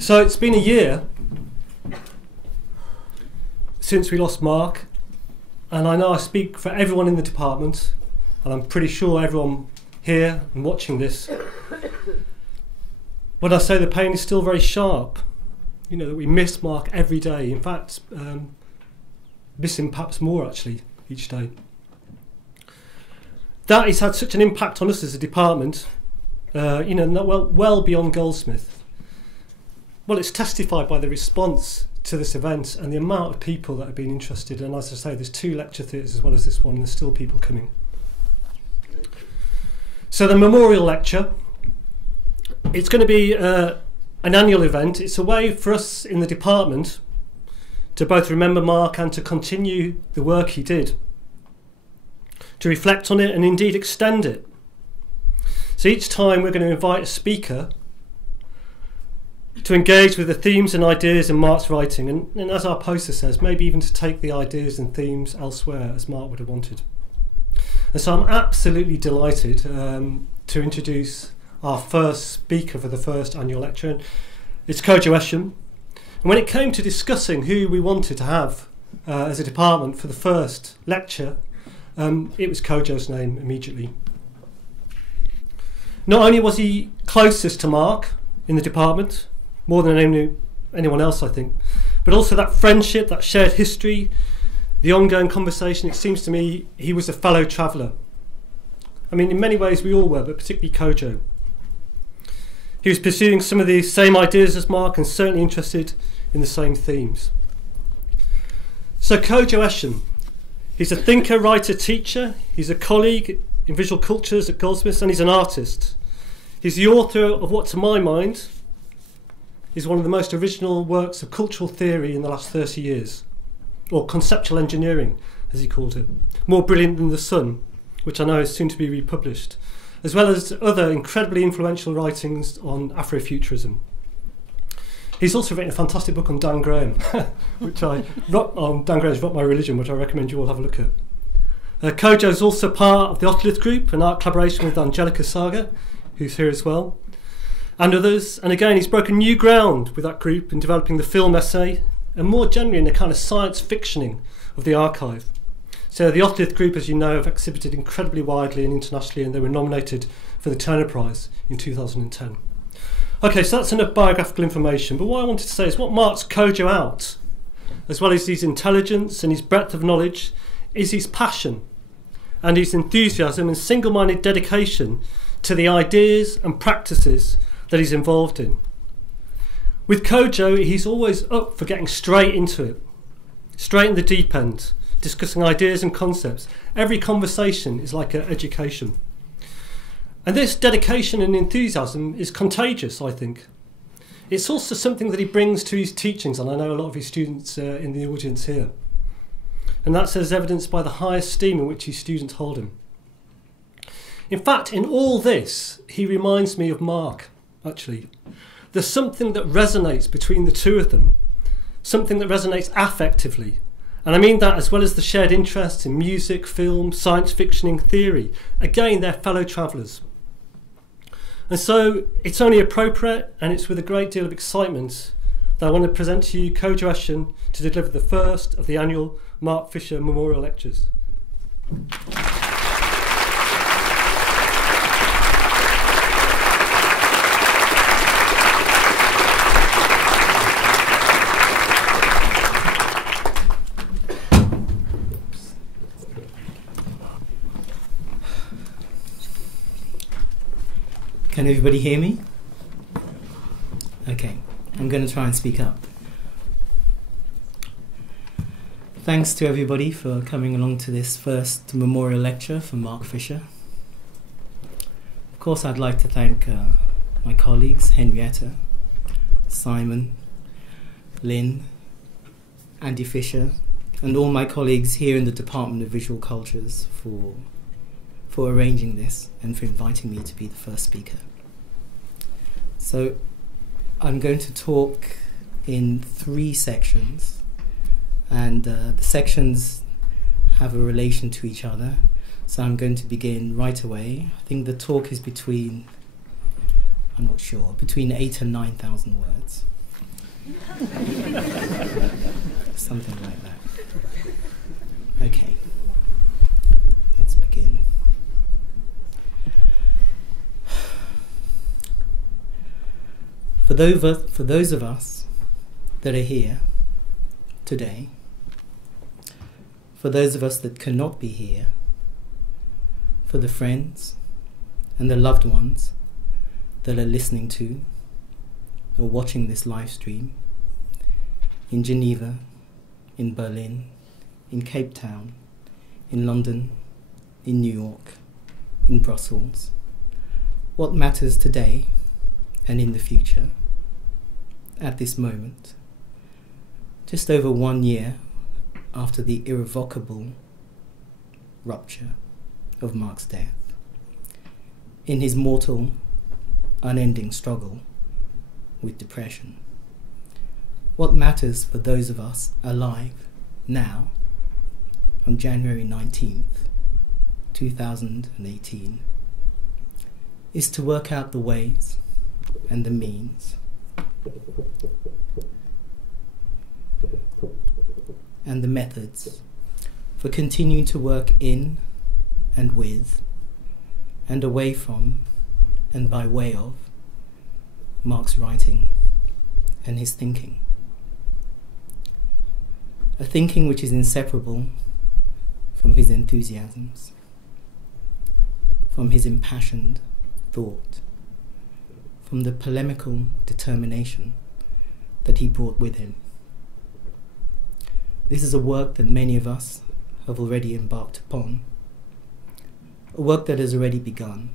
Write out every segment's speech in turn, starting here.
So it's been a year since we lost Mark, and I know I speak for everyone in the department, and I'm pretty sure everyone here and watching this, when I say the pain is still very sharp. You know, that we miss Mark every day. In fact, miss him perhaps more actually each day. That has had such an impact on us as a department, you know, well beyond Goldsmiths. Well, it's testified by the response to this event and the amount of people that have been interested. And as I say, there's 2 lecture theatres as well as this one, and there's still people coming. So the memorial lecture, it's going to be an annual event. It's a way for us in the department to both remember Mark and to continue the work he did, to reflect on it and indeed extend it. So each time we're going to invite a speaker to engage with the themes and ideas in Mark's writing, and as our poster says, maybe even to take the ideas and themes elsewhere as Mark would have wanted. And so I'm absolutely delighted to introduce our first speaker for the first annual lecture. It's Kodwo Eshun. And when it came to discussing who we wanted to have as a department for the first lecture, it was Kodwo's name immediately. Not only was he closest to Mark in the department, more than anyone else I think, but also that friendship, that shared history, the ongoing conversation. It seems to me he was a fellow traveller. I mean, in many ways we all were, but particularly Kodwo. He was pursuing some of the same ideas as Mark and certainly interested in the same themes. So Kodwo Eshun, he's a thinker, writer, teacher. He's a colleague in visual cultures at Goldsmiths, and he's an artist. He's the author of what, to my mind, is one of the most original works of cultural theory in the last 30 years, or conceptual engineering, as he called it. More brilliant than The Sun, which I know is soon to be republished, as well as other incredibly influential writings on Afrofuturism. He's also written a fantastic book on Dan Graham, on Dan Graham's Rock My Religion, which I recommend you all have a look at. Kodwo is also part of the Otolith Group, an art collaboration with Angelica Saga, who's here as well, and others. And again, he's broken new ground with that group in developing the film essay, and more generally in the kind of science fictioning of the archive. So the Otolith Group, as you know, have exhibited incredibly widely and internationally, and they were nominated for the Turner Prize in 2010. Okay, so that's enough biographical information, but what I wanted to say is what marks Kodwo out, as well as his intelligence and his breadth of knowledge, is his passion and his enthusiasm and single-minded dedication to the ideas and practices that he's involved in. With Kodwo, he's always up for getting straight into it, straight in the deep end, discussing ideas and concepts. Every conversation is like an education. And this dedication and enthusiasm is contagious, I think. It's also something that he brings to his teachings, and I know a lot of his students in the audience here. And that's as evidenced by the high esteem in which his students hold him. In fact, in all this, he reminds me of Mark, actually. There's something that resonates between the two of them, something that resonates affectively. And I mean that as well as the shared interests in music, film, science fiction and theory. Again, they're fellow travellers. And so it's only appropriate, and it's with a great deal of excitement, that I want to present to you Kodwo Eshun to deliver the first of the annual Mark Fisher Memorial Lectures. Can everybody hear me? Okay, I'm going to try and speak up. Thanks to everybody for coming along to this first memorial lecture for Mark Fisher. Of course, I'd like to thank my colleagues, Henrietta, Simon, Lynn, Andy Fisher, and all my colleagues here in the Department of Visual Cultures for arranging this and for inviting me to be the first speaker. So I'm going to talk in 3 sections, and the sections have a relation to each other. So I'm going to begin right away. I think the talk is between, I'm not sure, between 8,000 and 9,000 words. Something like that. Okay, let's begin. For those of us that are here today, for those of us that cannot be here, for the friends and the loved ones that are listening to or watching this live stream in Geneva, in Berlin, in Cape Town, in London, in New York, in Brussels, what matters today and in the future, at this moment, just over 1 year after the irrevocable rupture of Mark's death, in his mortal, unending struggle with depression. What matters for those of us alive now, on January 19th, 2018, is to work out the ways and the means and the methods for continuing to work in and with and away from and by way of Mark's writing and his thinking. A thinking which is inseparable from his enthusiasms, from his impassioned thought, from the polemical determination that he brought with him. This is a work that many of us have already embarked upon, a work that has already begun,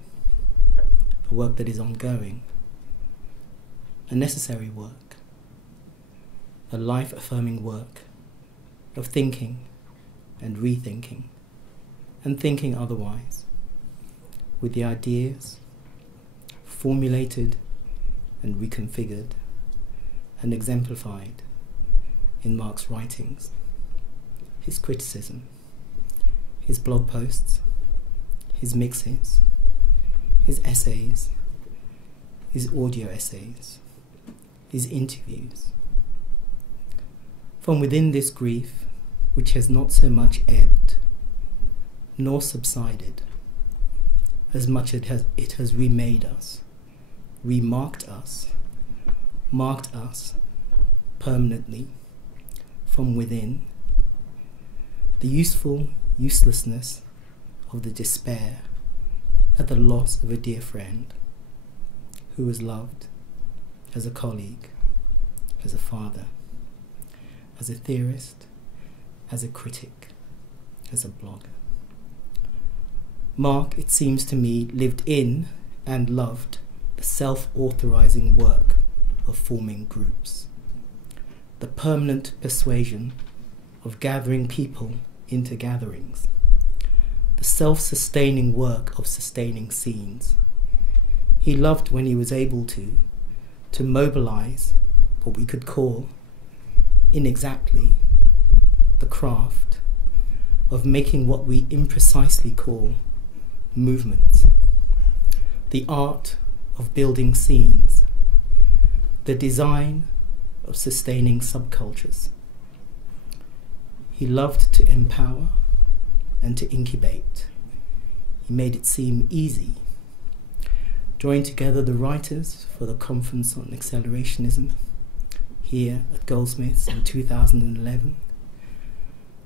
a work that is ongoing, a necessary work, a life-affirming work of thinking and rethinking and thinking otherwise, with the ideas formulated and reconfigured and exemplified in Mark's writings, his criticism, his blog posts, his mixes, his essays, his audio essays, his interviews. From within this grief, which has not so much ebbed nor subsided, as much as it has remade us, remarked us, marked us permanently from within, the useful uselessness of the despair at the loss of a dear friend who was loved as a colleague, as a father, as a theorist, as a critic, as a blogger. Mark, it seems to me, lived in and loved the self-authorizing work of forming groups, the permanent persuasion of gathering people into gatherings, the self-sustaining work of sustaining scenes. He loved when he was able to mobilize what we could call, inexactly, the craft of making what we imprecisely call movements, the art of building scenes, the design of sustaining subcultures. He loved to empower and to incubate. He made it seem easy, drawing together the writers for the Conference on Accelerationism here at Goldsmiths in 2011,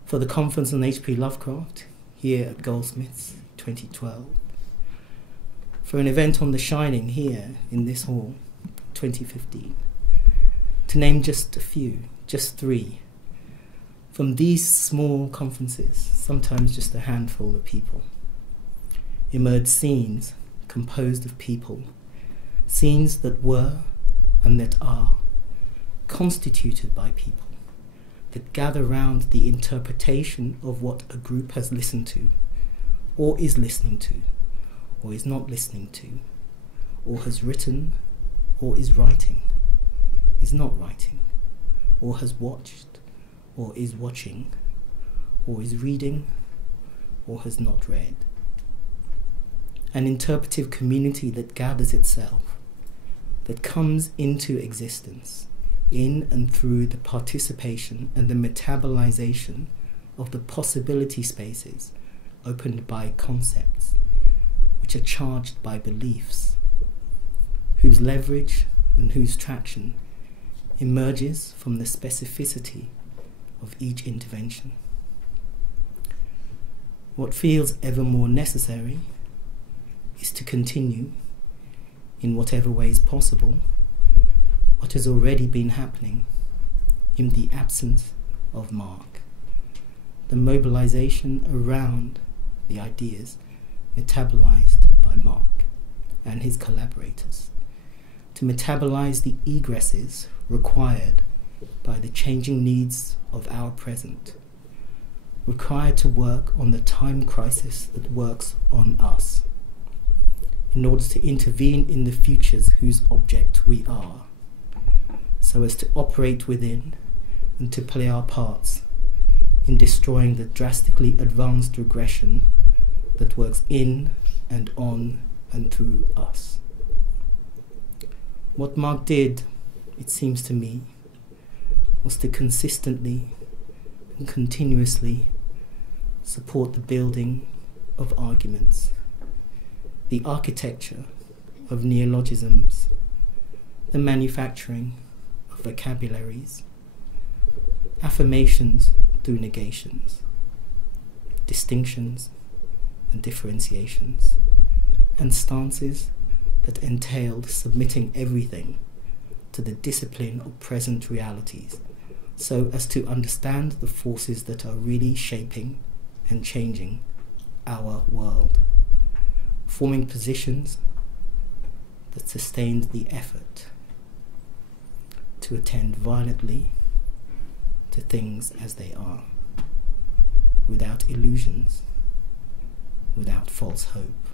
for the Conference on H.P. Lovecraft here at Goldsmiths 2012, for an event on The Shining here in this hall 2015, to name just a few, just three. From these small conferences, sometimes just a handful of people, emerged scenes composed of people, scenes that were and that are constituted by people, that gather round the interpretation of what a group has listened to, or is listening to, or is not listening to, or has written, or is writing, is not writing, or has watched, or is watching, or is reading, or has not read. An interpretive community that gathers itself, that comes into existence in and through the participation and the metabolization of the possibility spaces opened by concepts, which are charged by beliefs, whose leverage and whose traction emerges from the specificity of each intervention. What feels ever more necessary is to continue, in whatever ways possible, what has already been happening in the absence of Mark, the mobilization around the ideas metabolized by Mark and his collaborators, to metabolize the egresses required by the changing needs of our present, required to work on the time crisis that works on us, in order to intervene in the futures whose object we are, so as to operate within and to play our parts in destroying the drastically advanced regression that works in and on and through us. What Mark did, it seems to me, was to consistently and continuously support the building of arguments, the architecture of neologisms, the manufacturing of vocabularies, affirmations through negations, distinctions and differentiations, and stances that entailed submitting everything to the discipline of present realities, so as to understand the forces that are really shaping and changing our world, forming positions that sustained the effort to attend violently to things as they are, without illusions, without false hope.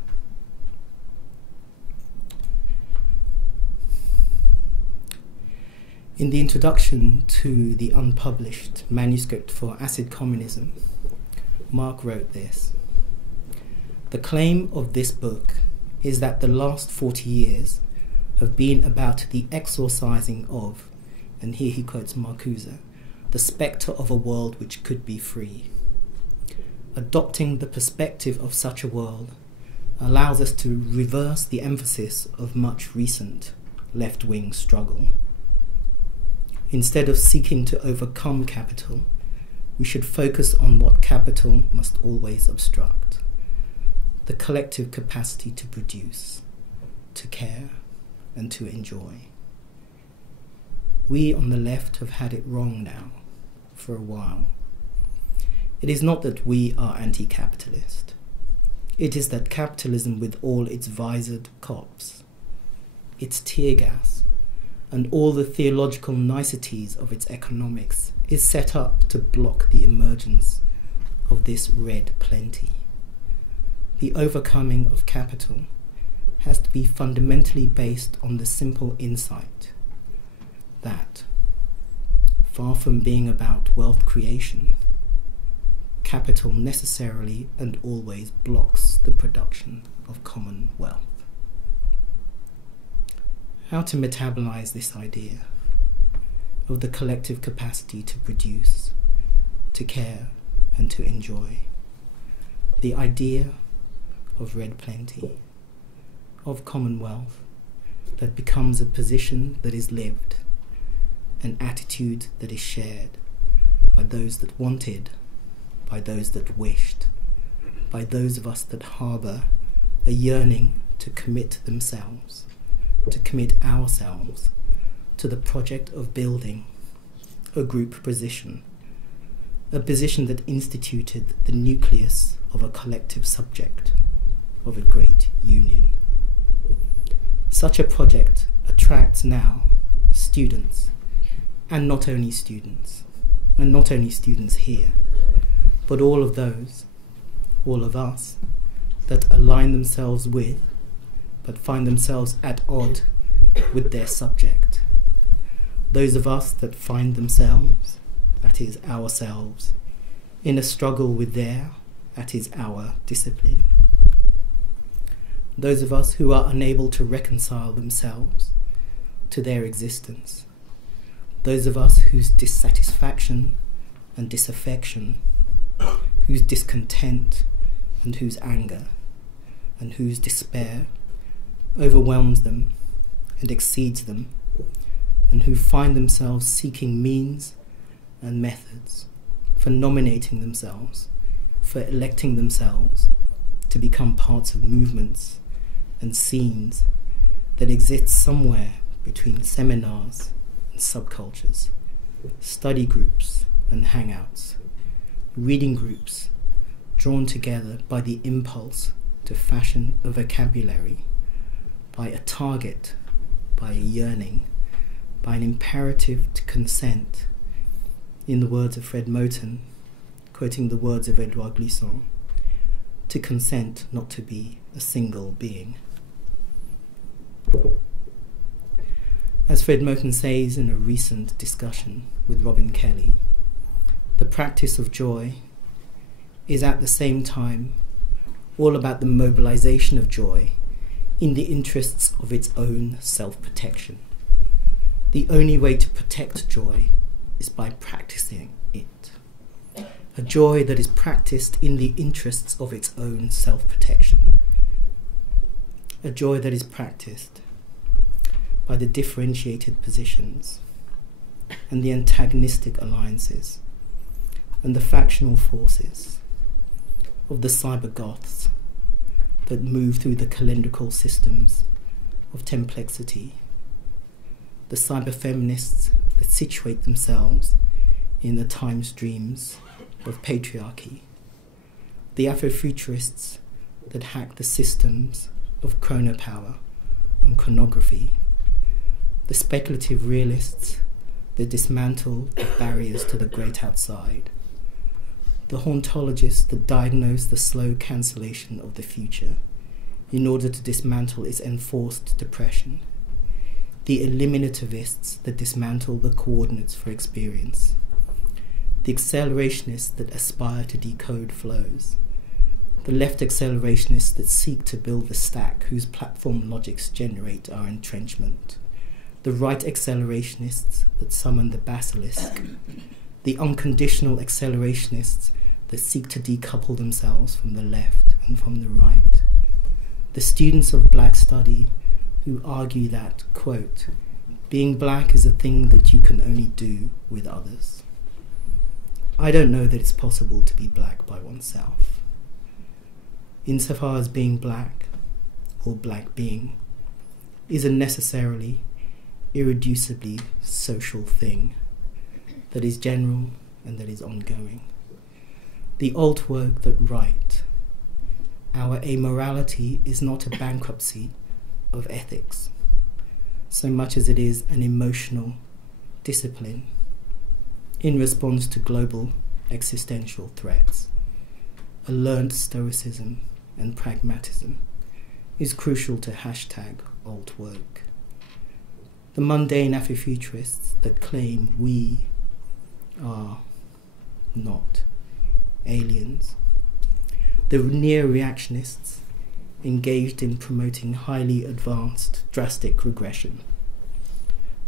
In the introduction to the unpublished manuscript for Acid Communism, Mark wrote this: "The claim of this book is that the last 40 years have been about the exorcising of," and here he quotes Marcuse, "the spectre of a world which could be free. Adopting the perspective of such a world allows us to reverse the emphasis of much recent left-wing struggle. Instead of seeking to overcome capital, we should focus on what capital must always obstruct: the collective capacity to produce, to care, and to enjoy. We on the left have had it wrong now, for a while. It is not that we are anti-capitalist. It is that capitalism, with all its visored cops, its tear gas, and all the theological niceties of its economics, is set up to block the emergence of this red plenty. The overcoming of capital has to be fundamentally based on the simple insight that, far from being about wealth creation, capital necessarily and always blocks the production of common wealth." How to metabolize this idea of the collective capacity to produce, to care, and to enjoy, the idea of red plenty, of commonwealth that becomes a position that is lived, an attitude that is shared by those that wanted, by those that wished, by those of us that harbour a yearning to commit themselves, to commit ourselves to the project of building a group position, a position that instituted the nucleus of a collective subject, of a great union. Such a project attracts now students, and not only students here, but all of those, all of us, that align themselves with, but find themselves at odds with their subject. Those of us that find themselves, that is ourselves, in a struggle with their, that is our discipline. Those of us who are unable to reconcile themselves to their existence, those of us whose dissatisfaction and disaffection, whose discontent and whose anger, and whose despair overwhelms them and exceeds them, and who find themselves seeking means and methods for nominating themselves, for electing themselves to become parts of movements and scenes that exist somewhere between seminars and subcultures, study groups and hangouts, reading groups drawn together by the impulse to fashion a vocabulary, by a target, by a yearning, by an imperative to consent, in the words of Fred Moten, quoting the words of Edouard Glissant, to consent not to be a single being. As Fred Moten says in a recent discussion with Robin Kelly, the practice of joy is at the same time all about the mobilization of joy in the interests of its own self-protection. The only way to protect joy is by practicing it. A joy that is practiced in the interests of its own self-protection. A joy that is practiced by the differentiated positions and the antagonistic alliances and the factional forces of the cyber-goths that move through the calendrical systems of templexity, the cyber-feminists that situate themselves in the time streams of patriarchy, the Afrofuturists that hack the systems of chronopower and chronography, the speculative realists that dismantle the barriers to the great outside, the hauntologists that diagnose the slow cancellation of the future in order to dismantle its enforced depression, the eliminativists that dismantle the coordinates for experience, the accelerationists that aspire to decode flows, the left accelerationists that seek to build the stack whose platform logics generate our entrenchment, the right accelerationists that summon the basilisk, the unconditional accelerationists that seek to decouple themselves from the left and from the right, the students of black study who argue that, quote, being black is a thing that you can only do with others. I don't know that it's possible to be black by oneself. Insofar as being black, or black being, is a necessarily, irreducibly social thing that is general and that is ongoing. The alt work that write, our amorality is not a bankruptcy of ethics, so much as it is an emotional discipline in response to global existential threats. A learned stoicism and pragmatism is crucial to #altwork. The mundane Afrofuturists that claim we are not aliens. The neo-reactionists engaged in promoting highly advanced, drastic regression.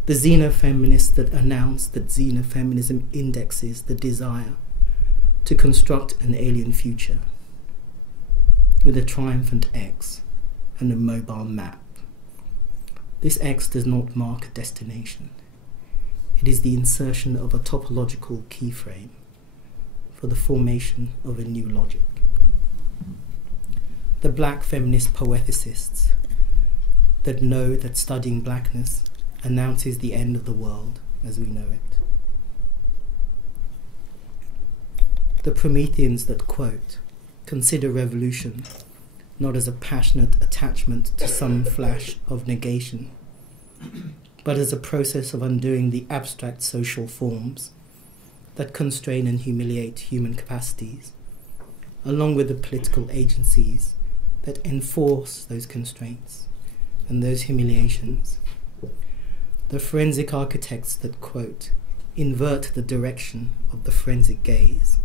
The xenofeminists that announce that xenofeminism indexes the desire to construct an alien future with a triumphant X and a mobile map. This X does not mark a destination. It is the insertion of a topological keyframe for the formation of a new logic. The black feminist poeticists that know that studying blackness announces the end of the world as we know it. The Prometheans that, quote, consider revolution not as a passionate attachment to some flash of negation, but as a process of undoing the abstract social forms that constrain and humiliate human capacities, along with the political agencies that enforce those constraints and those humiliations. The forensic architects that, quote, invert the direction of the forensic gaze,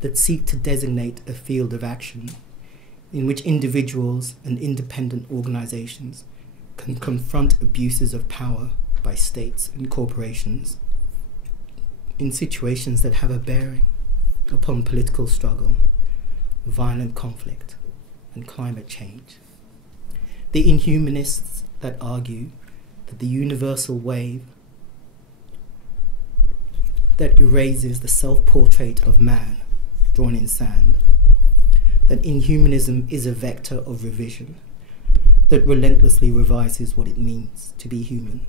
that seek to designate a field of action in which individuals and independent organizations can confront abuses of power by states and corporations in situations that have a bearing upon political struggle, violent conflict, and climate change. The inhumanists that argue that the universal wave that erases the self-portrait of man drawn in sand, that inhumanism is a vector of revision that relentlessly revises what it means to be human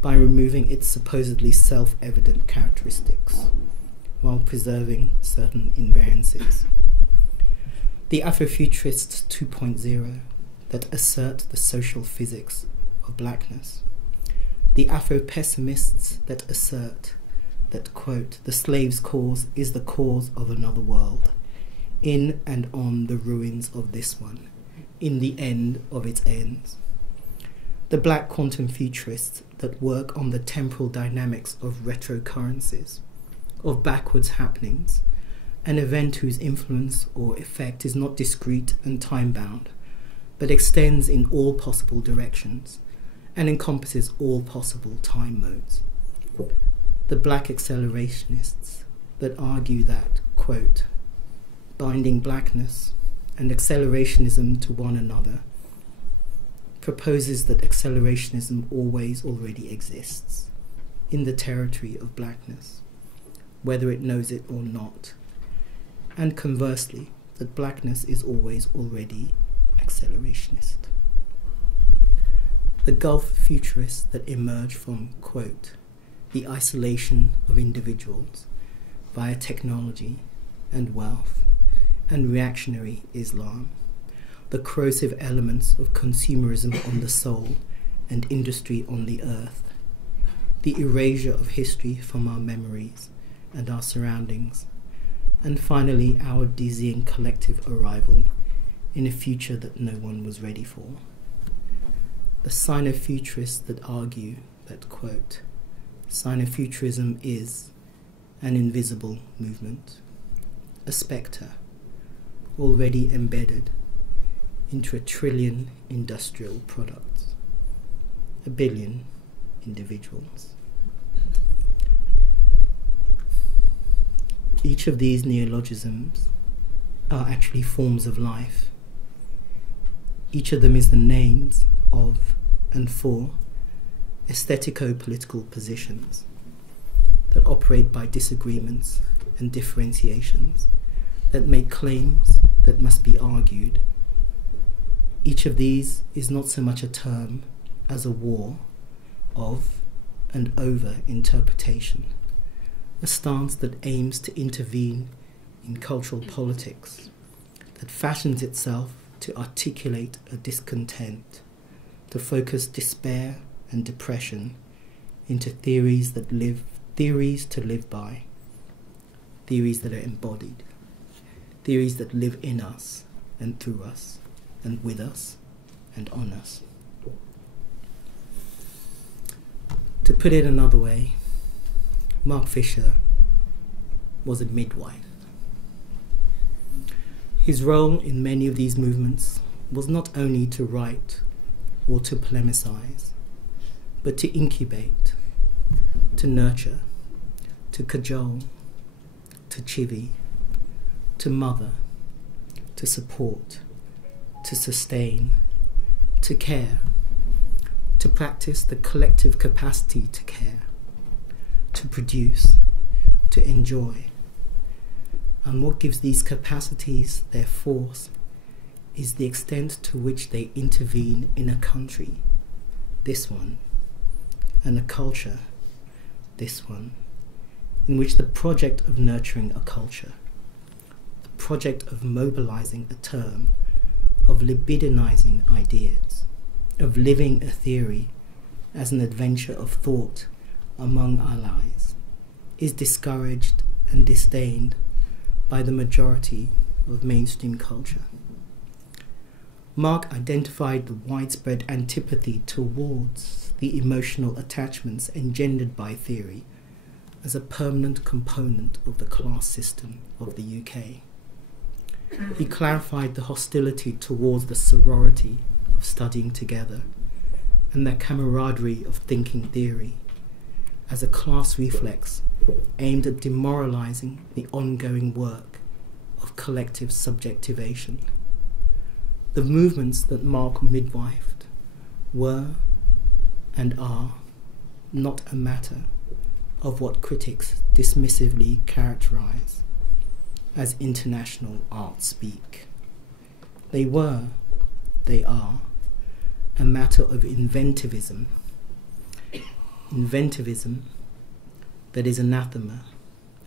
by removing its supposedly self-evident characteristics while preserving certain invariances. The Afrofuturists 2.0 that assert the social physics of blackness. The Afro-pessimists that assert that, quote, the slave's cause is the cause of another world, in and on the ruins of this one, in the end of its ends. The black quantum futurists that work on the temporal dynamics of retrocurrencies, of backwards happenings, an event whose influence or effect is not discrete and time-bound, but extends in all possible directions and encompasses all possible time modes. The black accelerationists that argue that, quote, binding blackness and accelerationism to one another proposes that accelerationism always already exists in the territory of blackness, whether it knows it or not, and conversely, that blackness is always already accelerationist. The Gulf futurists that emerge from, quote, the isolation of individuals via technology and wealth and reactionary Islam, the corrosive elements of consumerism on the soul and industry on the earth, the erasure of history from our memories and our surroundings, and finally our dizzying collective arrival in a future that no one was ready for. The Sinofuturists that argue that, quote, Sinofuturism is an invisible movement, a spectre already embedded into 1 trillion industrial products, 1 billion individuals. Each of these neologisms are actually forms of life. Each of them is the names of and for aesthetico-political positions that operate by disagreements and differentiations, that make claims that must be argued. Each of these is not so much a term as a war of and over interpretation, a stance that aims to intervene in cultural politics, that fashions itself to articulate a discontent, to focus despair and depression into theories to live by, theories that are embodied, theories that live in us and through us and with us and on us. To put it another way, Mark Fisher was a midwife. His role in many of these movements was not only to write or to polemicize, but to incubate, to nurture, to cajole, to chivvy, to mother, to support, to sustain, to care, to practice the collective capacity to care, to produce, to enjoy. And what gives these capacities their force is the extent to which they intervene in a country, this one, and a culture, this one, in which the project of nurturing a culture, the project of mobilizing a term, of libidinizing ideas, of living a theory as an adventure of thought among allies, is discouraged and disdained by the majority of mainstream culture. Mark identified the widespread antipathy towards the emotional attachments engendered by theory as a permanent component of the class system of the UK. He clarified the hostility towards the sorority of studying together and the camaraderie of thinking theory as a class reflex aimed at demoralizing the ongoing work of collective subjectivation. The movements that Mark midwifed were and are not a matter of what critics dismissively characterize as international art speak. They are, a matter of inventivism that is anathema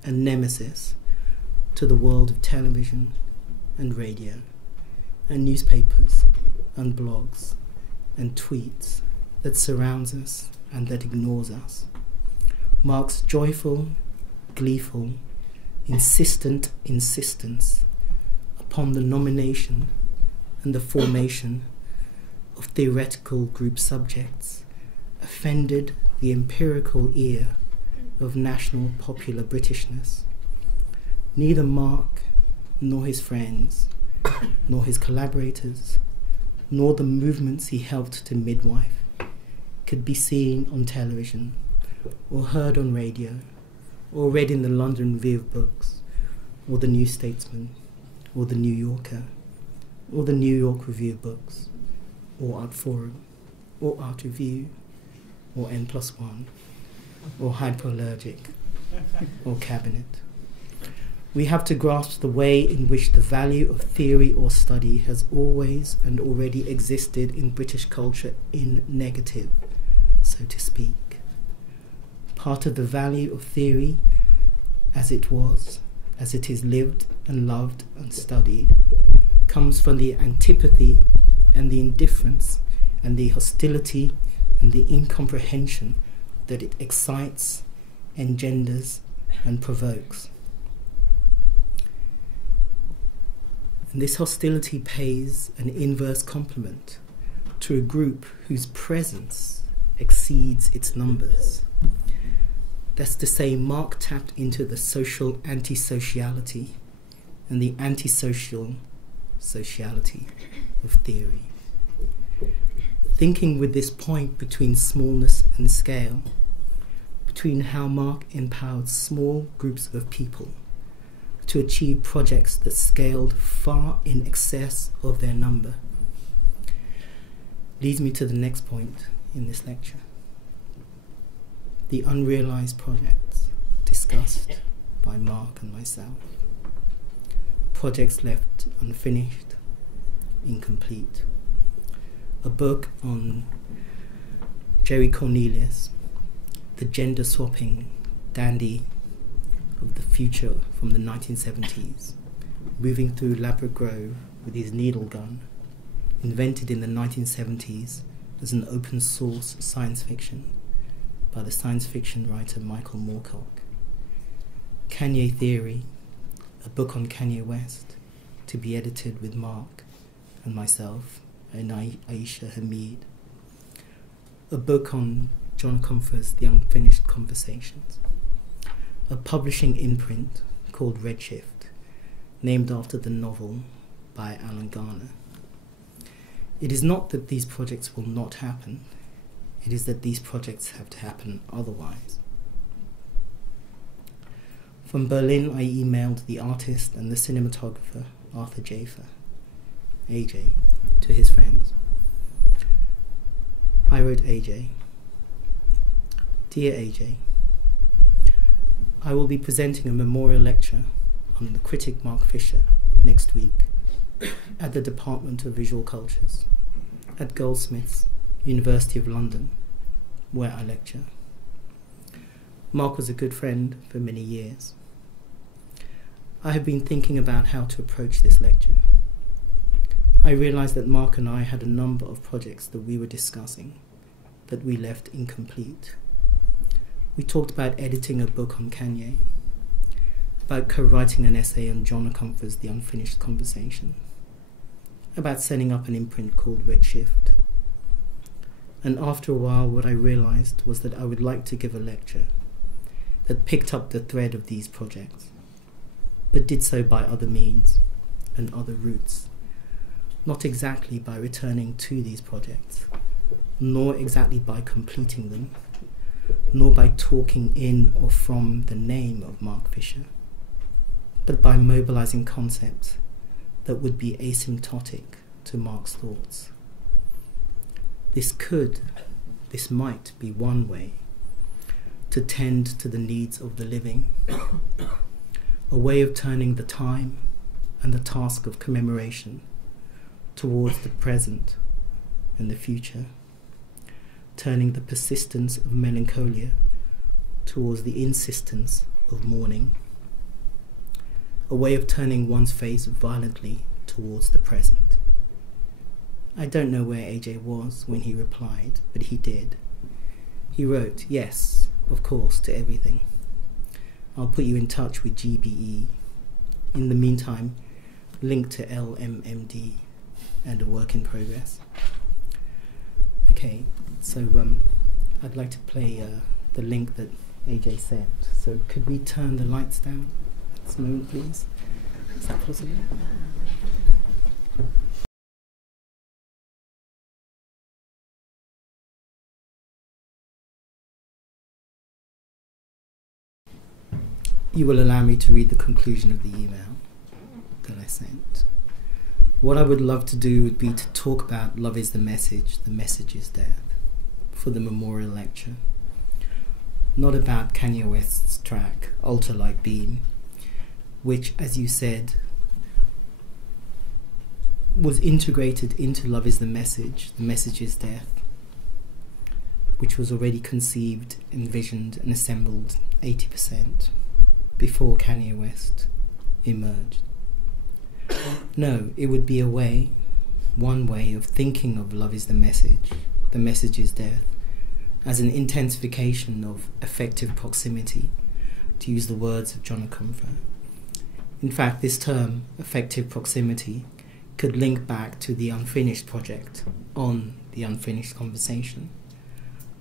and nemesis to the world of television and radio and newspapers and blogs and tweets that surrounds us and that ignores us. Mark's joyful, gleeful, insistent insistence upon the nomination and the formation of theoretical group subjects offended the empirical ear of national popular Britishness. Neither Mark, nor his friends, nor his collaborators, nor the movements he helped to midwife could be seen on television, or heard on radio, or read in the London Review of Books, or the New Statesman, or the New Yorker, or the New York Review of Books, or Art Forum, or Art Review, or N+1, or Hyperallergic, or Cabinet. We have to grasp the way in which the value of theory or study has always and already existed in British culture in negative, so to speak. Part of the value of theory as it is lived and loved and studied, comes from the antipathy and the indifference and the hostility and the incomprehension that it excites, engenders, and provokes. And this hostility pays an inverse compliment to a group whose presence exceeds its numbers. That's to say, Mark tapped into the social antisociality and the antisocial sociality of theory. Thinking with this point between smallness and scale, between how Mark empowered small groups of people to achieve projects that scaled far in excess of their number, leads me to the next point in this lecture. The unrealized projects discussed by Mark and myself. Projects left unfinished, incomplete. A book on Jerry Cornelius, the gender-swapping dandy of the future from the 1970s, moving through Labrador Grove with his needle gun, invented in the 1970s as an open source science fiction by the science fiction writer Michael Moorcock. Kanye Theory, a book on Kanye West, to be edited with Mark and myself and Aisha Hamid. A book on John Comfort's The Unfinished Conversations. A publishing imprint called Redshift, named after the novel by Alan Garner. It is not that these projects will not happen, it is that these projects have to happen otherwise. From Berlin, I emailed the artist and the cinematographer Arthur Jafer, AJ, to his friends. I wrote AJ, Dear AJ, I will be presenting a memorial lecture on the critic Mark Fisher next week at the Department of Visual Cultures at Goldsmiths, University of London, where I lecture. Mark was a good friend for many years. I have been thinking about how to approach this lecture. I realized that Mark and I had a number of projects that we were discussing that we left incomplete. We talked about editing a book on Kanye, about co-writing an essay on John Comfort's The Unfinished Conversation, about setting up an imprint called Redshift. And after a while, what I realized was that I would like to give a lecture that picked up the thread of these projects, but did so by other means and other routes, not exactly by returning to these projects, nor exactly by completing them, nor by talking in or from the name of Mark Fisher, but by mobilizing concepts that would be asymptotic to Mark's thoughts. This might be one way to tend to the needs of the living, a way of turning the time and the task of commemoration towards the present and the future, turning the persistence of melancholia towards the insistence of mourning, a way of turning one's face violently towards the present. I don't know where AJ was when he replied, but he did. He wrote, "Yes, of course, to everything. I'll put you in touch with GBE. In the meantime, link to LMMD and a work in progress." Okay, so I'd like to play the link that AJ sent. So could we turn the lights down at this moment, please? Is that possible? You will allow me to read the conclusion of the email that I sent. What I would love to do would be to talk about love is the message is death, for the memorial lecture. Not about Kanye West's track, Ultralight Beam, which, as you said, was integrated into Love is the message is death, which was already conceived, envisioned and assembled 80% before Kanye West emerged. No, it would be one way of thinking of love is the message is death, as an intensification of affective proximity, to use the words of John Okomfo. In fact, this term, affective proximity, could link back to the Unfinished project on the Unfinished Conversation,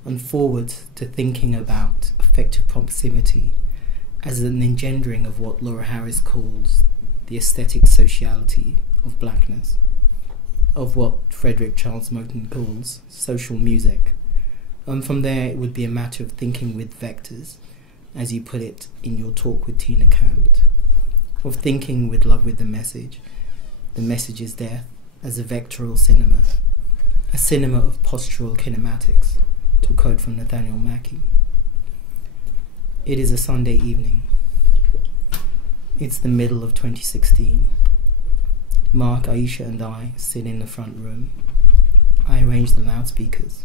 and forward to thinking about affective proximity as an engendering of what Laura Harris calls the aesthetic sociality of blackness, of what Frederick Charles Moten calls social music. And from there it would be a matter of thinking with vectors, as you put it in your talk with Tina Kant, of thinking with love with the message is death, as a vectoral cinema, a cinema of postural kinematics, to quote from Nathaniel Mackey. It is a Sunday evening. It's the middle of 2016. Mark, Aisha and I sit in the front room. I arrange the loudspeakers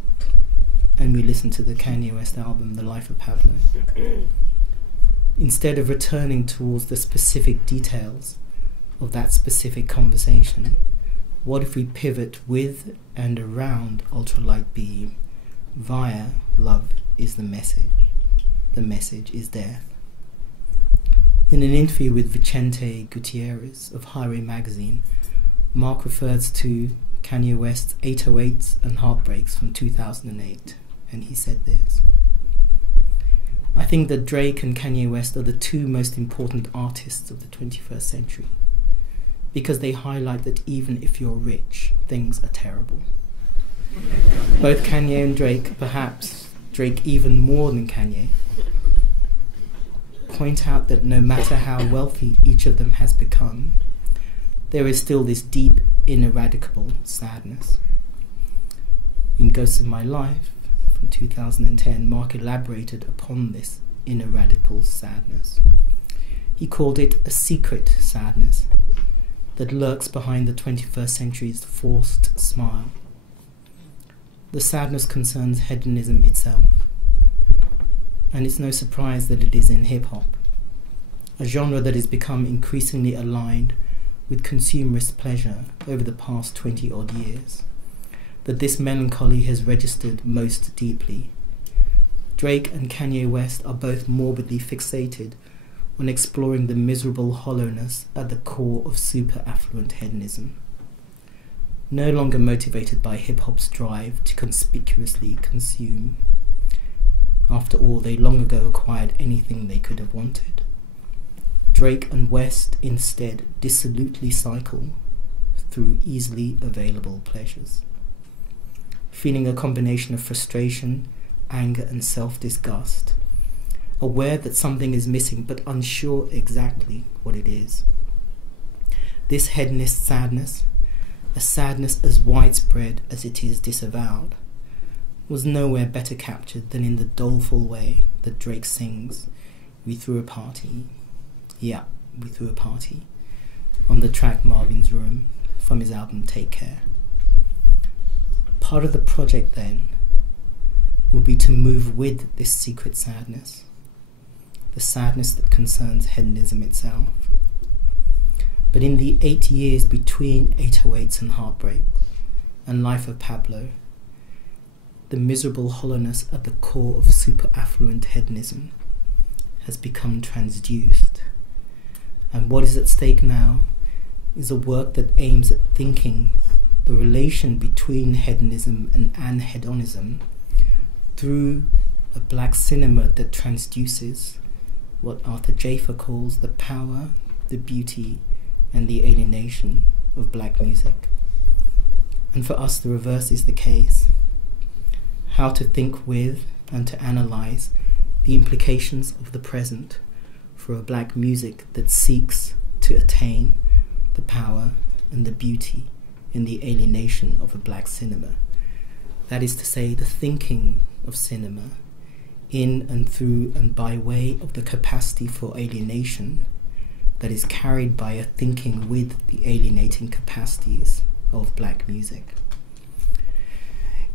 and we listen to the Kanye West album, The Life of Pablo. Instead of returning towards the specific details of that specific conversation, what if we pivot with and around Ultralight Beam via love is the message is death? In an interview with Vicente Gutierrez of Highway magazine, Mark refers to Kanye West's 808s and Heartbreaks from 2008, and he said this: "I think that Drake and Kanye West are the two most important artists of the 21st century, because they highlight that even if you're rich, things are terrible. Both Kanye and Drake, perhaps Drake even more than Kanye, point out that no matter how wealthy each of them has become, there is still this deep, ineradicable sadness. In Ghosts of My Life, from 2010, Mark elaborated upon this ineradicable sadness. He called it a secret sadness that lurks behind the 21st century's forced smile. The sadness concerns hedonism itself, and it's no surprise that it is in hip-hop, a genre that has become increasingly aligned with consumerist pleasure over the past 20-odd years, that this melancholy has registered most deeply. Drake and Kanye West are both morbidly fixated on exploring the miserable hollowness at the core of super-affluent hedonism, no longer motivated by hip-hop's drive to conspicuously consume. After all, they long ago acquired anything they could have wanted. Drake and West instead dissolutely cycle through easily available pleasures, feeling a combination of frustration anger and self-disgust, aware that something is missing but unsure exactly what it is. This hedonist sadness, a sadness as widespread as it is disavowed, was nowhere better captured than in the doleful way that Drake sings, "We threw a party." Yeah, we threw a party, on the track Marvin's Room from his album Take Care. Part of the project then would be to move with this secret sadness, the sadness that concerns hedonism itself. But in the 8 years between 808s and Heartbreak and Life of Pablo, the miserable hollowness at the core of super-affluent hedonism has become transduced. And what is at stake now is a work that aims at thinking the relation between hedonism and anhedonism through a black cinema that transduces what Arthur Jafa calls the power, the beauty, and the alienation of black music. And for us, the reverse is the case. How to think with and to analyze the implications of the present for a black music that seeks to attain the power and the beauty and the alienation of a black cinema. That is to say, the thinking of cinema in and through and by way of the capacity for alienation that is carried by a thinking with the alienating capacities of black music.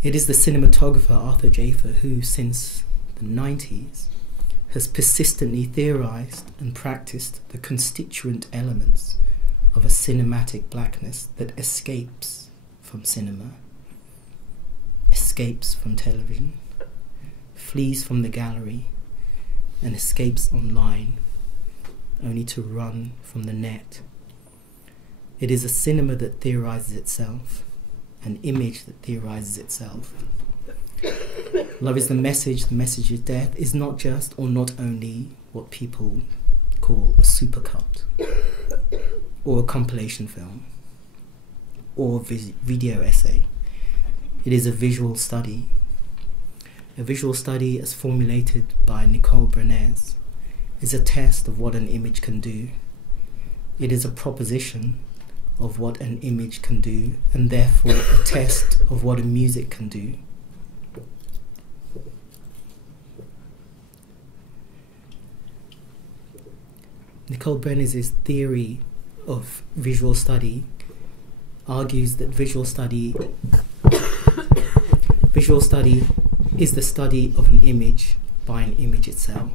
It is the cinematographer Arthur Jafa who, since the 90s, has persistently theorized and practiced the constituent elements of a cinematic blackness that escapes from cinema, escapes from television, flees from the gallery, and escapes online, only to run from the net. It is a cinema that theorizes itself, an image that theorizes itself. Love is the message is death is not just or not only what people call a supercut, or a compilation film, or video essay. It is a visual study. A visual study as formulated by Nicole Bernays is a test of what an image can do. It is a proposition of what an image can do, and therefore a test of what a music can do. Nicole Bernays' theory of visual study argues that visual study is the study of an image by an image itself.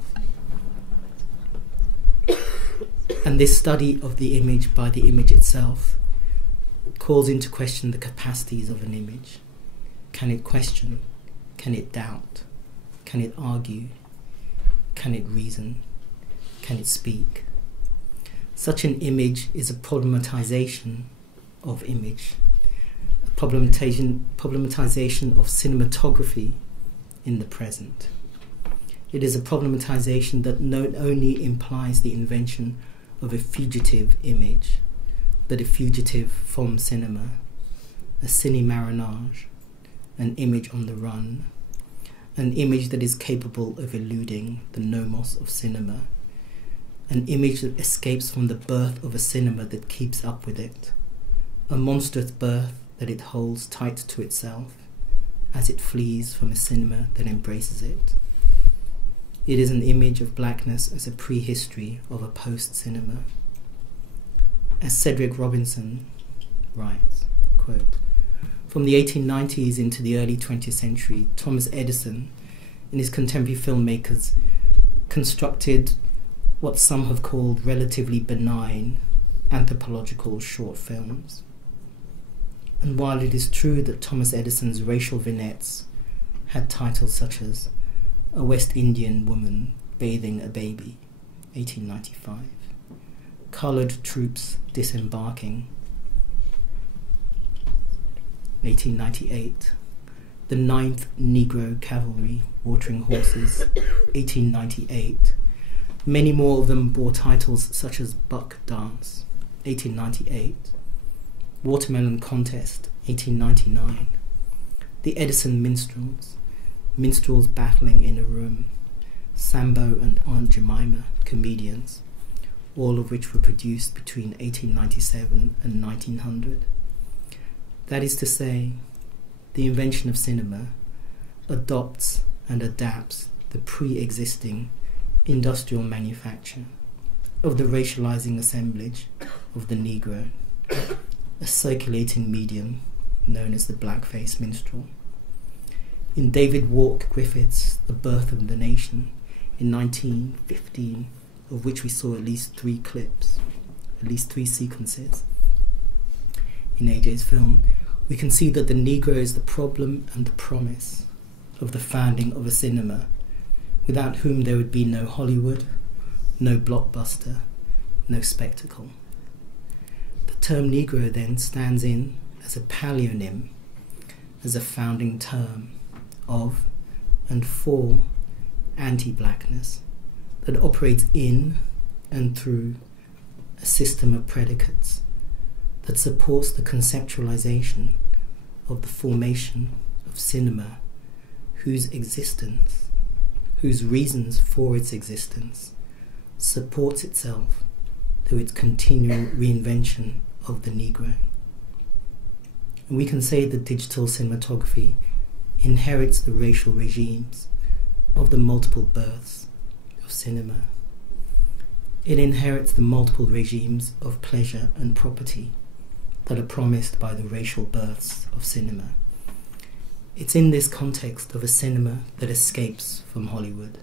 And this study of the image by the image itself calls into question the capacities of an image. Can it question? Can it doubt? Can it argue? Can it reason? Can it speak? Such an image is a problematization of image, a problematization of cinematography in the present. It is a problematization that not only implies the invention of a fugitive image, but a fugitive from cinema, a cine-marinage, an image on the run, an image that is capable of eluding the nomos of cinema, an image that escapes from the birth of a cinema that keeps up with it, a monstrous birth that it holds tight to itself as it flees from a cinema that embraces it. It is an image of blackness as a prehistory of a post-cinema. As Cedric Robinson writes, quote, "From the 1890s into the early 20th century, Thomas Edison and his contemporary filmmakers constructed what some have called relatively benign anthropological short films. And while it is true that Thomas Edison's racial vignettes had titles such as A West Indian Woman Bathing a Baby, 1895, Coloured Troops Disembarking, 1898, The Ninth Negro Cavalry Watering Horses, 1898, many more of them bore titles such as Buck Dance, 1898, Watermelon Contest, 1899, The Edison Minstrels, minstrels battling in a room, Sambo and Aunt Jemima, comedians, all of which were produced between 1897 and 1900. That is to say, the invention of cinema adopts and adapts the pre-existing industrial manufacture of the racializing assemblage of the Negro, a circulating medium known as the blackface minstrel. In David Walk Griffith's The Birth of the Nation in 1915, of which we saw at least 3 clips, at least 3 sequences in AJ's film, we can see that the Negro is the problem and the promise of the founding of a cinema without whom there would be no Hollywood, no blockbuster, no spectacle. The term Negro then stands in as a palleonym, as a founding term of and for anti-blackness that operates in and through a system of predicates that supports the conceptualization of the formation of cinema, whose existence, whose reasons for its existence, supports itself through its continual reinvention of the Negro. And we can say that digital cinematography inherits the racial regimes of the multiple births of cinema. It inherits the multiple regimes of pleasure and property that are promised by the racial births of cinema. It's in this context of a cinema that escapes from Hollywood,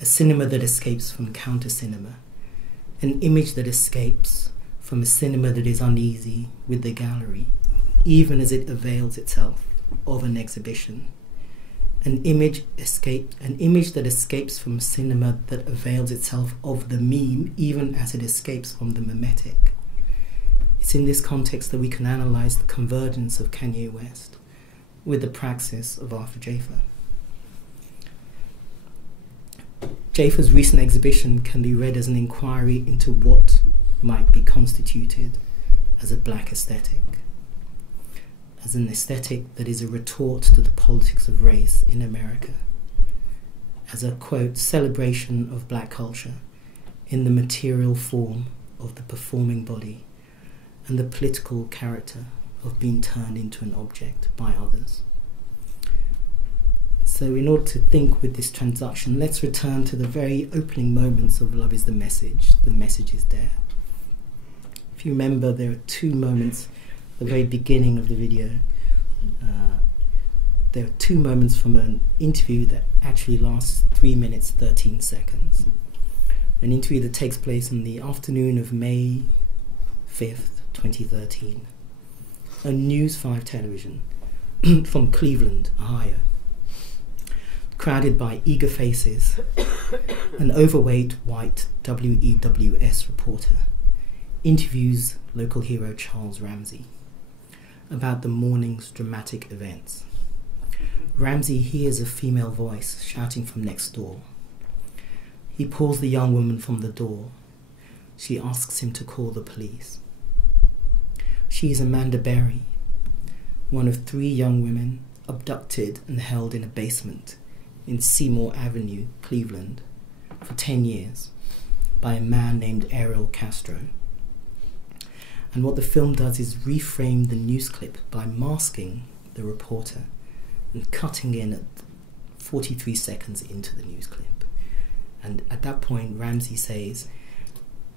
a cinema that escapes from counter-cinema, an image that escapes from a cinema that is uneasy with the gallery, even as it avails itself of an exhibition. An image that escapes from cinema that avails itself of the meme, even as it escapes from the mimetic. It's in this context that we can analyze the convergence of Kanye West with the praxis of Arthur Jafa. Jafa's recent exhibition can be read as an inquiry into what might be constituted as a black aesthetic, as an aesthetic that is a retort to the politics of race in America, as a, quote, celebration of black culture in the material form of the performing body and the political character of being turned into an object by others. So in order to think with this transaction, let's return to the very opening moments of Love is the Message is there. If you remember, there are 2 moments at the very beginning of the video. There are 2 moments from an interview that actually lasts 3 minutes 13 seconds. An interview that takes place on the afternoon of May 5th, 2013, on News 5 television from Cleveland, Ohio. Crowded by eager faces, an overweight white WEWS reporter interviews local hero Charles Ramsey about the morning's dramatic events. Ramsey hears a female voice shouting from next door. He pulls the young woman from the door. She asks him to call the police. She is Amanda Berry, one of 3 young women abducted and held in a basement in Seymour Avenue, Cleveland, for 10 years by a man named Ariel Castro. And what the film does is reframe the news clip by masking the reporter and cutting in at 43 seconds into the news clip. And at that point, Ramsey says,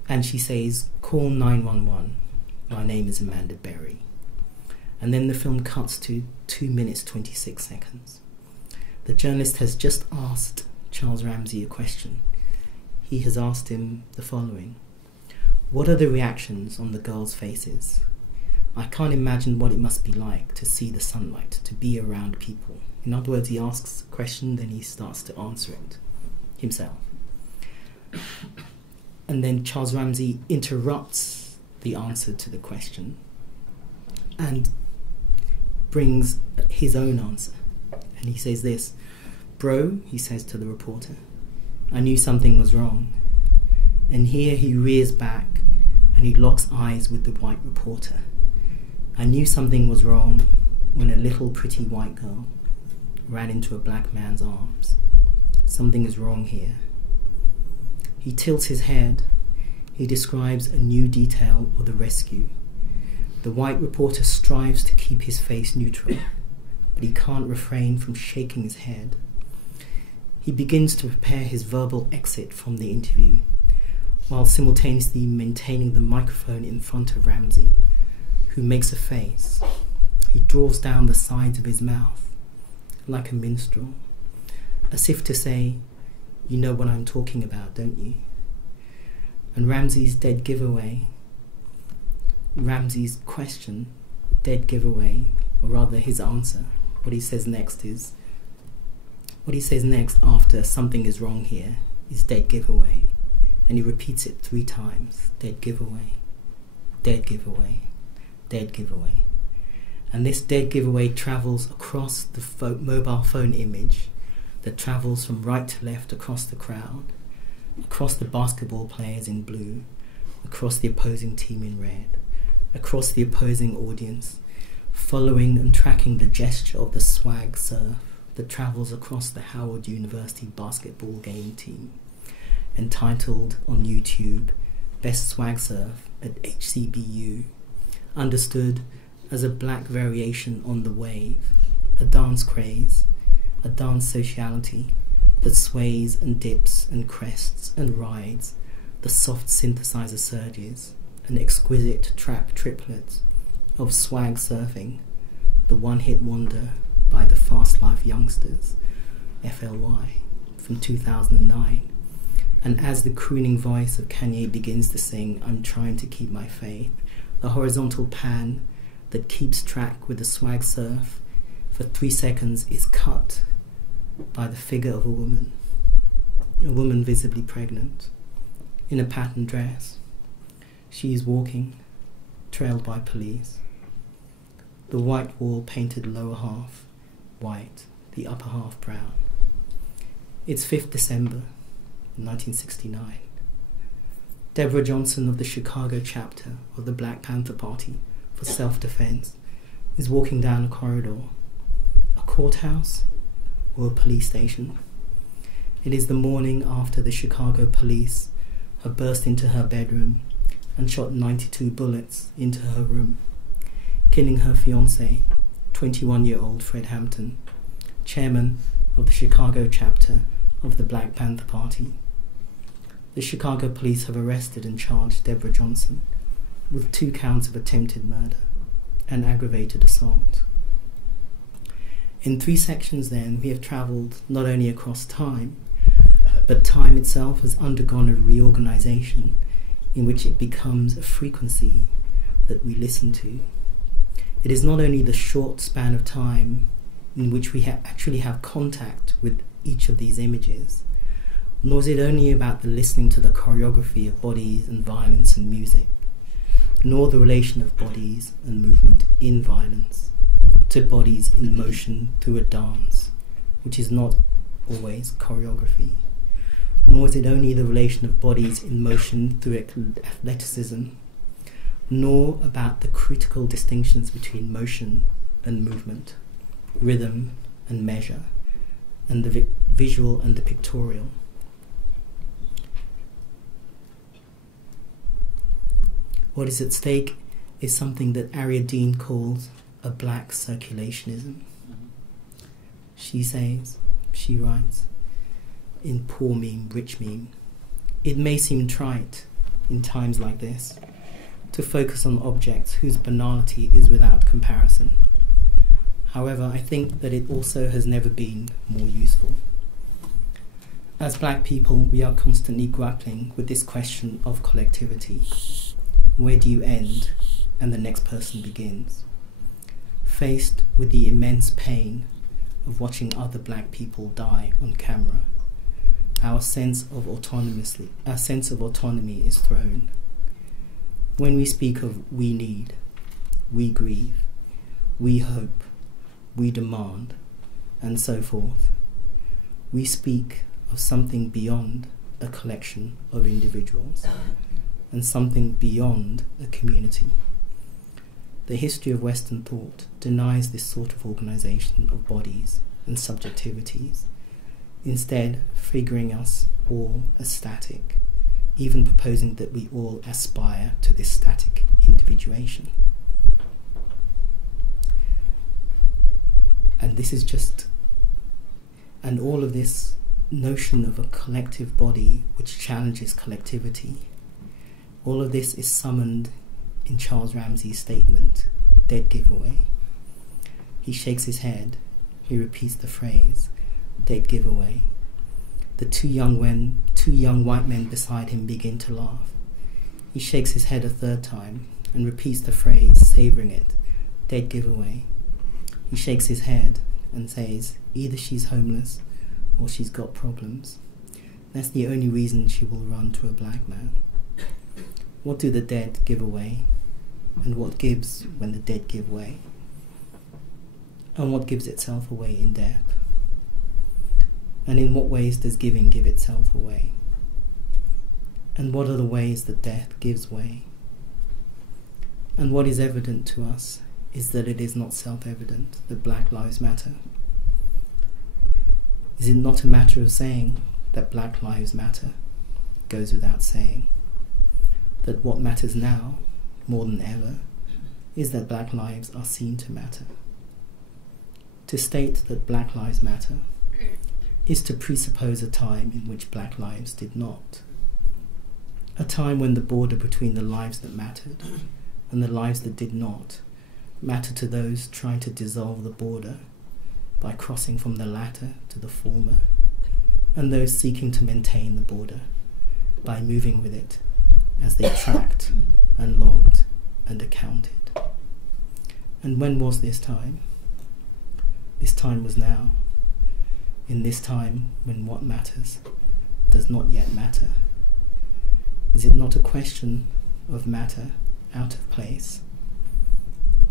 and she says, "Call 911, my name is Amanda Berry." And then the film cuts to 2 minutes 26 seconds. The journalist has just asked Charles Ramsey a question. He has asked him the following: what are the reactions on the girls' faces? I can't imagine what it must be like to see the sunlight, to be around people. In other words, he asks a question, then he starts to answer it himself. And then Charles Ramsey interrupts the answer to the question and brings his own answer. And he says this: "Bro," he says to the reporter, "I knew something was wrong." And here he rears back and he locks eyes with the white reporter. "I knew something was wrong when a little pretty white girl ran into a black man's arms. Something is wrong here. He tilts his head. He describes a new detail of the rescue. The white reporter strives to keep his face neutral, but he can't refrain from shaking his head. He begins to prepare his verbal exit from the interview, while simultaneously maintaining the microphone in front of Ramsey, who makes a face. He draws down the sides of his mouth, like a minstrel, as if to say, "You know what I'm talking about, don't you?" And Ramsey's question, dead giveaway, or rather his answer, what he says next after "something is wrong here" is dead giveaway. And he repeats it 3 times. Dead giveaway, dead giveaway, dead giveaway. And this dead giveaway travels across the mobile phone image that travels from right to left across the crowd, across the basketball players in blue, across the opposing team in red, across the opposing audience, following and tracking the gesture of the swag surf that travels across the Howard University basketball game team, entitled on YouTube, Best Swag Surf at HCBU, understood as a black variation on the wave, a dance craze, a dance sociality that sways and dips and crests and rides the soft synthesizer surges and exquisite trap triplets of swag surfing, the one-hit wonder by the Fast Life Youngsters, FLY, from 2009. And as the crooning voice of Kanye begins to sing "I'm Trying to Keep My Faith," the horizontal pan that keeps track with the swag surf for 3 seconds is cut by the figure of a woman visibly pregnant, in a patterned dress. She is walking, trailed by police. The white wall painted lower half white, the upper half brown. It's 5th December, 1969. Deborah Johnson of the Chicago chapter of the Black Panther Party for Self-Defense is walking down a corridor, a courthouse or a police station. It is the morning after the Chicago police have burst into her bedroom and shot 92 bullets into her room, killing her fiancé, 21-year-old Fred Hampton, chairman of the Chicago chapter of the Black Panther Party. The Chicago police have arrested and charged Deborah Johnson with 2 counts of attempted murder and aggravated assault. In 3 sections then, we have travelled not only across time, but time itself has undergone a reorganisation in which it becomes a frequency that we listen to. It is not only the short span of time in which we actually have contact with each of these images, nor is it only about the listening to the choreography of bodies and violence and music, nor the relation of bodies and movement in violence to bodies in motion through a dance, which is not always choreography, nor is it only the relation of bodies in motion through athleticism, nor about the critical distinctions between motion and movement, rhythm and measure, and the visual and the pictorial. What is at stake is something that Ariadne calls a black circulationism. She writes, in Poor Meme, Rich Meme, it may seem trite in times like this to focus on objects whose banality is without comparison. However, I think that it also has never been more useful. As black people, we are constantly grappling with this question of collectivity. Where do you end and the next person begins? Faced with the immense pain of watching other black people die on camera, our sense of autonomy is thrown. When we speak of we need, we grieve, we hope, we demand, and so forth, we speak of something beyond a collection of individuals and something beyond a community. The history of Western thought denies this sort of organisation of bodies and subjectivities, instead figuring us all as static, even proposing that we all aspire to this static individuation. And this is just, and all of this notion of a collective body which challenges collectivity, all of this is summoned in Charles Ramsey's statement, dead giveaway. He shakes his head, he repeats the phrase, dead giveaway. The two young white men beside him begin to laugh. He shakes his head a third time and repeats the phrase, savouring it, dead giveaway. He shakes his head and says, either she's homeless or she's got problems. That's the only reason she will run to a black man. What do the dead give away? And what gives when the dead give way? And what gives itself away in death? And in what ways does giving give itself away? And what are the ways that death gives way? And what is evident to us is that it is not self-evident that Black Lives Matter. Is it not a matter of saying that Black Lives Matter goes without saying? That what matters now, more than ever, is that Black lives are seen to matter. To state that Black Lives Matter is to presuppose a time in which Black lives did not. A time when the border between the lives that mattered and the lives that did not mattered to those trying to dissolve the border by crossing from the latter to the former, and those seeking to maintain the border by moving with it as they tracked and logged and accounted. And when was this time? This time was now, in this time when what matters does not yet matter. Is it not a question of matter out of place?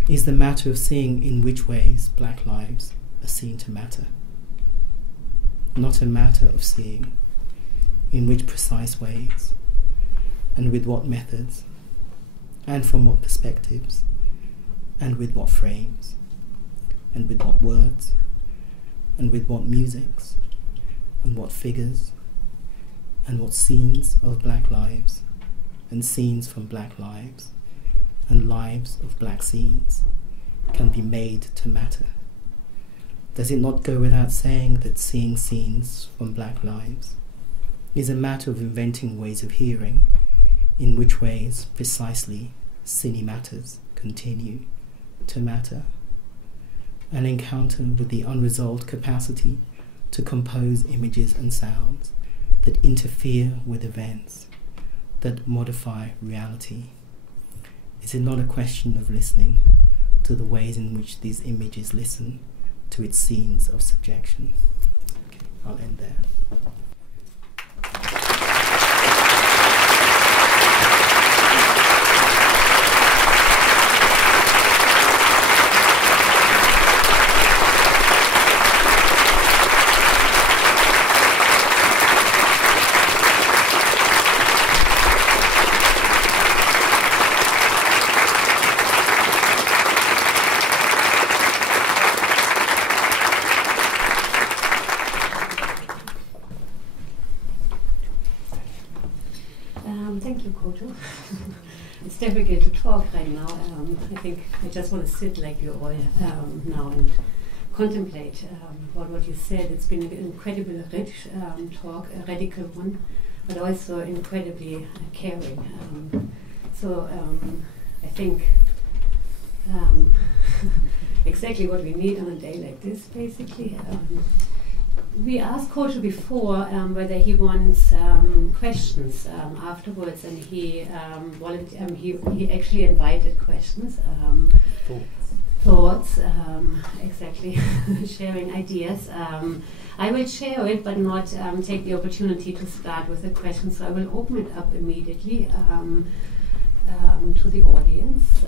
Is the matter of seeing in which ways Black lives are seen to matter? Not a matter of seeing in which precise ways, and with what methods, and from what perspectives, and with what frames, and with what words, and with what musics, and what figures, and what scenes of Black lives, and scenes from Black lives, and lives of Black scenes can be made to matter. Does it not go without saying that seeing scenes from Black lives is a matter of inventing ways of hearing, in which ways precisely cine matters continue to matter? An encounter with the unresolved capacity to compose images and sounds that interfere with events, that modify reality. Is it not a question of listening to the ways in which these images listen to its scenes of subjection? Okay, I'll end there. Thank you, Kodwo. It's difficult to talk right now. I think I just want to sit like you all now and contemplate what you said. It's been an incredibly rich talk, a radical one, but also incredibly caring. So I think exactly what we need on a day like this, basically. We asked Kodwo before whether he wants questions afterwards, and he actually invited questions, thoughts, exactly, sharing ideas. I will share it, but not take the opportunity to start with the questions. So I will open it up immediately to the audience.